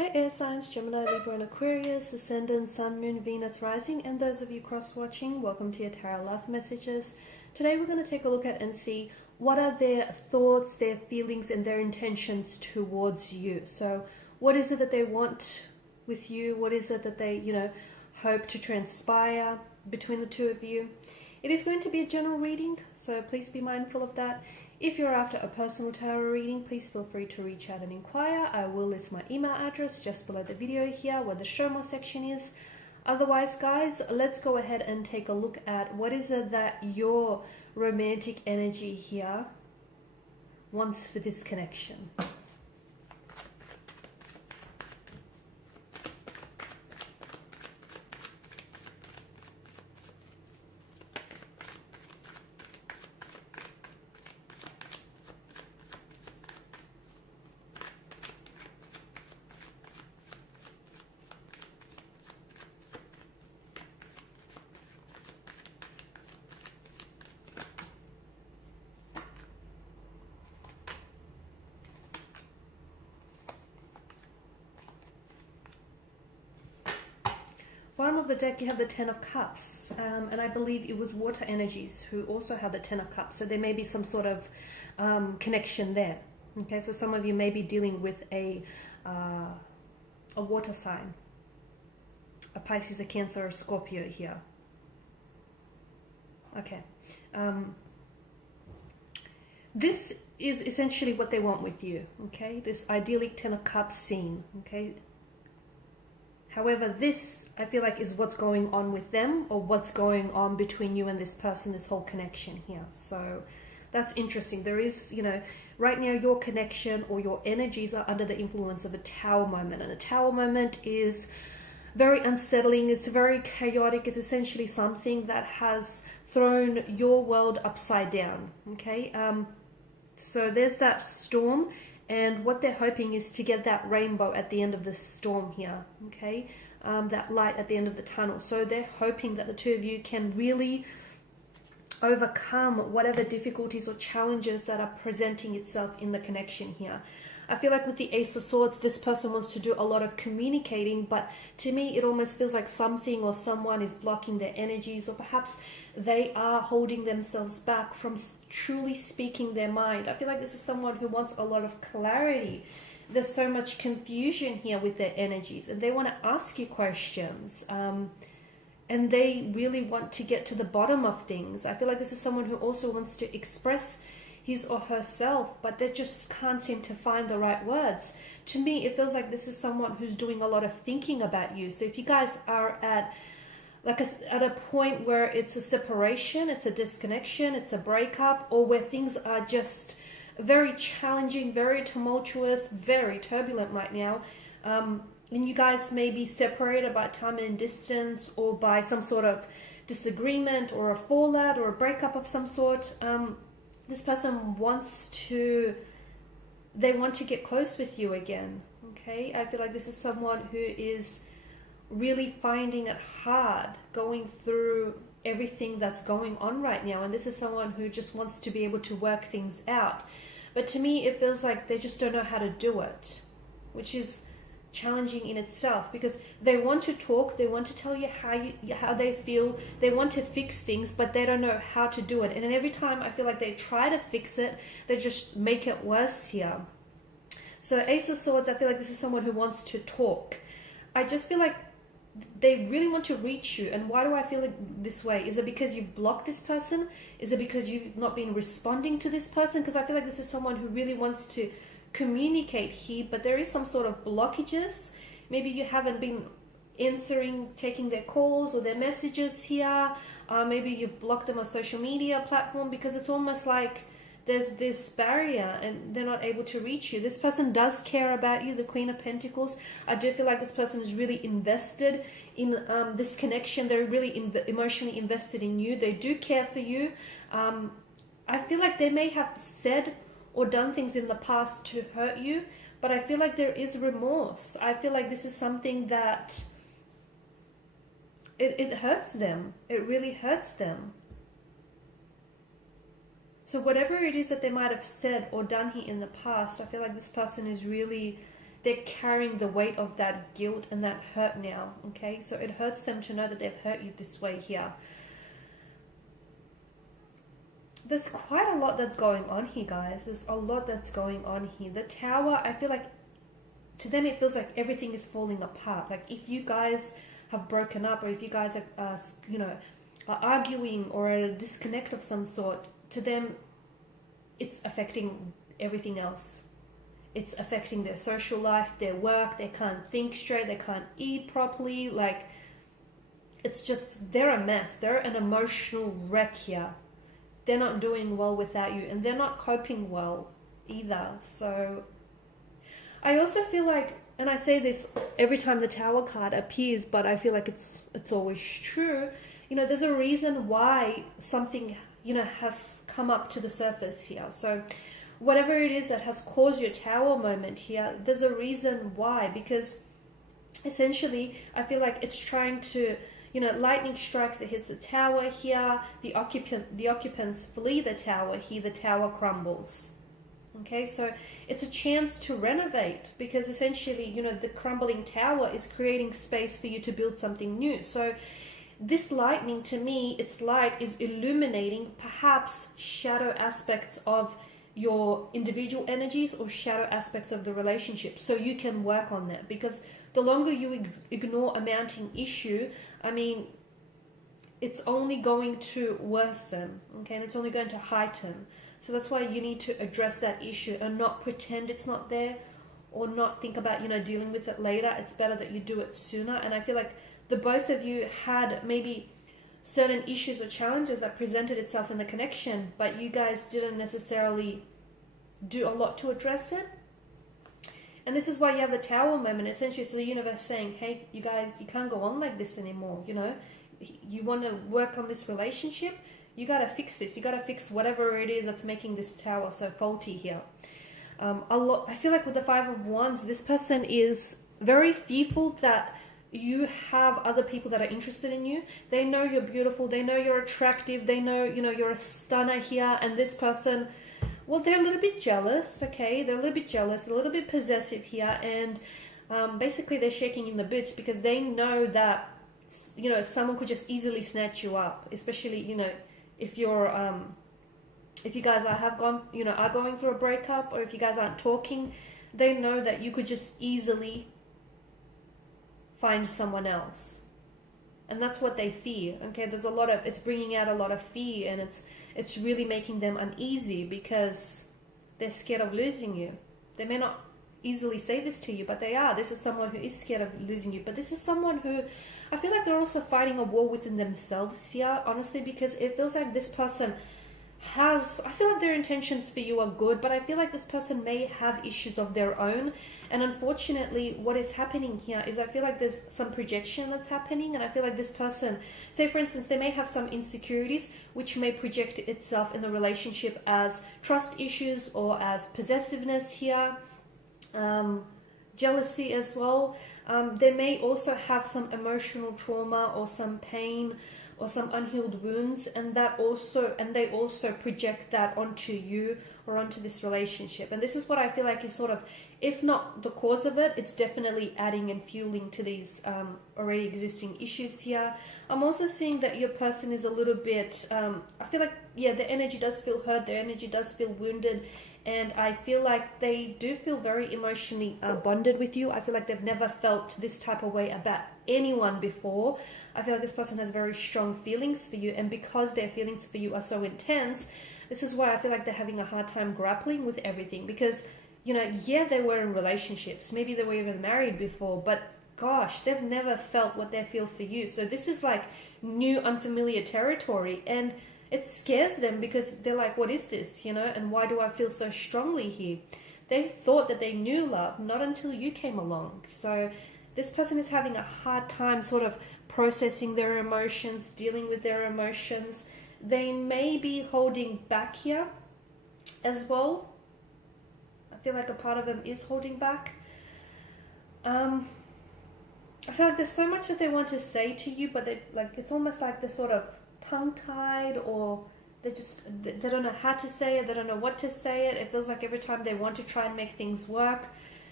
Hi air signs, Gemini, Libra and Aquarius, Ascendant, Sun, Moon, Venus, Rising, and those of you cross-watching, welcome to your Tarot Love Messages. Today we're going to take a look at and see what are their thoughts, their feelings, and their intentions towards you. So what is it that they want with you? What is it that they, hope to transpire between the two of you? It is going to be a general reading, so please be mindful of that. If you're after a personal tarot reading, please feel free to reach out and inquire. I will list my email address just below the video here where the show more section is. Otherwise, guys, let's go ahead and take a look at what is it that your romantic energy here wants for this connection. Bottom of the deck, you have the Ten of Cups, and I believe it was water energies who also have the Ten of Cups, so there may be some sort of connection there. Okay, so some of you may be dealing with a water sign, a Pisces, a Cancer, or a Scorpio here. Okay, this is essentially what they want with you. Okay, this idyllic Ten of Cups scene. Okay, however, this I feel like is what's going on with them, or what's going on between you and this person, this whole connection here. So that's interesting. There is, right now your connection or your energies are under the influence of a Tower moment. And a Tower moment is very unsettling. It's very chaotic. It's essentially something that has thrown your world upside down. Okay. So there's that storm, and what they're hoping is to get that rainbow at the end of the storm here. Okay. That light at the end of the tunnel. So they're hoping that the two of you can really overcome whatever difficulties or challenges that are presenting itself in the connection here. I feel like with the Ace of Swords, this person wants to do a lot of communicating, but to me it almost feels like something or someone is blocking their energies, or perhaps they are holding themselves back from truly speaking their mind. I feel like this is someone who wants a lot of clarity. There's so much confusion here with their energies, and they want to ask you questions, and they really want to get to the bottom of things. I feel like this is someone who also wants to express his or herself, but they just can't seem to find the right words. To me, it feels like this is someone who's doing a lot of thinking about you. So if you guys are at a point where it's a separation, it's a disconnection, it's a breakup, or where things are just very challenging, very tumultuous, very turbulent right now, and you guys may be separated by time and distance, or by some sort of disagreement, or a fallout, or a breakup of some sort. This person wants to get close with you again. Okay, I feel like this is someone who is really finding it hard going through everything that's going on right now, and this is someone who just wants to be able to work things out. But to me, it feels like they just don't know how to do it, which is challenging in itself, because they want to talk, they want to tell you how they feel, they want to fix things, but they don't know how to do it. And then every time I feel like they try to fix it, they just make it worse here. So Ace of Swords, I feel like this is someone who wants to talk. I just feel like they really want to reach you. And why do I feel like this way? Is it because you've blocked this person? Is it because you've not been responding to this person? Because I feel like this is someone who really wants to communicate here, but there is some sort of blockages. Maybe you haven't been taking their calls or their messages here. Maybe you've blocked them on social media platform, because it's almost like there's this barrier and they're not able to reach you. This person does care about you, the Queen of Pentacles. I do feel like this person is really invested in this connection. They're really emotionally invested in you. They do care for you. I feel like they may have said or done things in the past to hurt you, but I feel like there is remorse. I feel like this is something that it hurts them. It really hurts them. So whatever it is that they might have said or done here in the past, I feel like this person is really they're carrying the weight of that guilt and that hurt now, okay? So it hurts them to know that they've hurt you this way here. There's quite a lot that's going on here, guys. There's a lot that's going on here. The Tower, I feel like to them it feels like everything is falling apart. Like if you guys have broken up, or if you guys are, are arguing or at a disconnect of some sort, to them it's affecting everything else. It's affecting their social life, their work. They can't think straight. They can't eat properly. Like, it's just, they're a mess. They're an emotional wreck here. They're not doing well without you, and they're not coping well either. So I also feel like, and I say this every time the Tower card appears, but I feel like it's always true, there's a reason why something, has come up to the surface here. So whatever it is that has caused your Tower moment here, there's a reason why, because essentially I feel like it's trying to, lightning strikes, it hits the Tower here, the occupants flee the Tower here, the Tower crumbles. Okay, so it's a chance to renovate, because essentially, the crumbling Tower is creating space for you to build something new. So this lightning, to me, its light is illuminating perhaps shadow aspects of your individual energies or shadow aspects of the relationship, so you can work on that. Because the longer you ignore a mounting issue, it's only going to worsen, okay, and it's only going to heighten. So that's why you need to address that issue and not pretend it's not there, or not think about, dealing with it later. It's better that you do it sooner. And I feel like the both of you had maybe certain issues or challenges that presented itself in the connection, but you guys didn't necessarily do a lot to address it. And this is why you have the Tower moment. Essentially, it's the universe saying, hey, you guys, you can't go on like this anymore. You want to work on this relationship, you got to fix this. You got to fix whatever it is that's making this Tower so faulty here. I feel like with the Five of Wands, this person is very fearful that you have other people that are interested in you. They know you're beautiful. They know you're attractive. They know, you're a stunner here. And this person, well, they're a little bit jealous, okay? They're a little bit jealous, a little bit possessive here. And basically they're shaking in the boots, because they know that, someone could just easily snatch you up, especially, if you're, if you guys are going through a breakup, or if you guys aren't talking, they know that you could just easily find someone else. And that's what they fear, okay? It's bringing out a lot of fear, and it's really making them uneasy, because they're scared of losing you. They may not easily say this to you, but they are. This is someone who is scared of losing you, but this is someone who, I feel like they're also fighting a war within themselves here, honestly, because it feels like this person I feel like their intentions for you are good, but I feel like this person may have issues of their own. And unfortunately, what is happening here is I feel like there's some projection that's happening, and I feel like this person, say for instance, they may have some insecurities which may project itself in the relationship as trust issues, or as possessiveness here, jealousy as well. They may also have some emotional trauma, or some pain, or some unhealed wounds, and they also project that onto you or onto this relationship. And this is what I feel like is sort of, if not the cause of it, it's definitely adding and fueling to these already existing issues here. I'm also seeing that your person is a little bit, I feel like, yeah, their energy does feel hurt, their energy does feel wounded, and I feel like they do feel very emotionally bonded with you. I feel like they've never felt this type of way about anyone before. I feel like this person has very strong feelings for you, and because their feelings for you are so intense, this is why I feel like they're having a hard time grappling with everything. Because, yeah, they were in relationships, maybe they were even married before, but gosh, they've never felt what they feel for you. So this is like new, unfamiliar territory, and it scares them, because they're like, what is this, and why do I feel so strongly here? They thought that they knew love, not until you came along. So this person is having a hard time sort of processing their emotions, dealing with their emotions. They may be holding back here as well. I feel like a part of them is holding back. I feel like there's so much that they want to say to you, but it's almost like they're sort of tongue-tied, or they don't know how to say it, they don't know what to say it. It feels like every time they want to try and make things work,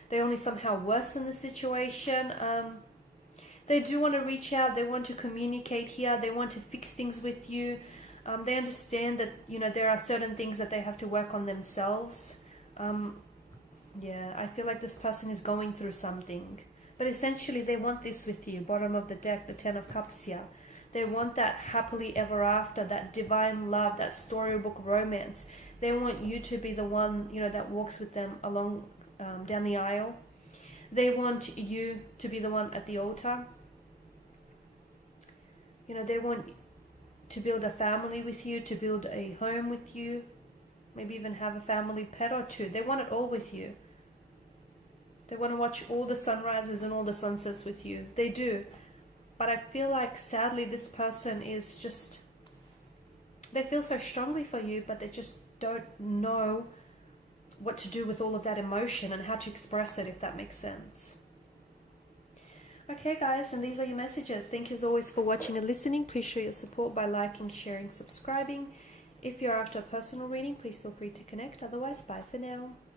they only somehow worsen the situation. They do want to reach out, they want to communicate here, they want to fix things with you. They understand that, you know, there are certain things that they have to work on themselves. Yeah, I feel like this person is going through something. But essentially they want this with you. Bottom of the deck, the Ten of Cups here. They want that happily ever after, that divine love, that storybook romance. They want you to be the one, you know, that walks with them along down the aisle. They want you to be the one at the altar. You know, they want to build a family with you, to build a home with you, maybe even have a family pet or two. They want it all with you. They want to watch all the sunrises and all the sunsets with you. They do. But I feel like, sadly, this person is just... They feel so strongly for you, but they just don't know what to do with all of that emotion and how to express it, if that makes sense. Okay, guys, and these are your messages. Thank you as always for watching and listening. Please show your support by liking, sharing, subscribing. If you're after a personal reading, please feel free to connect. Otherwise, bye for now.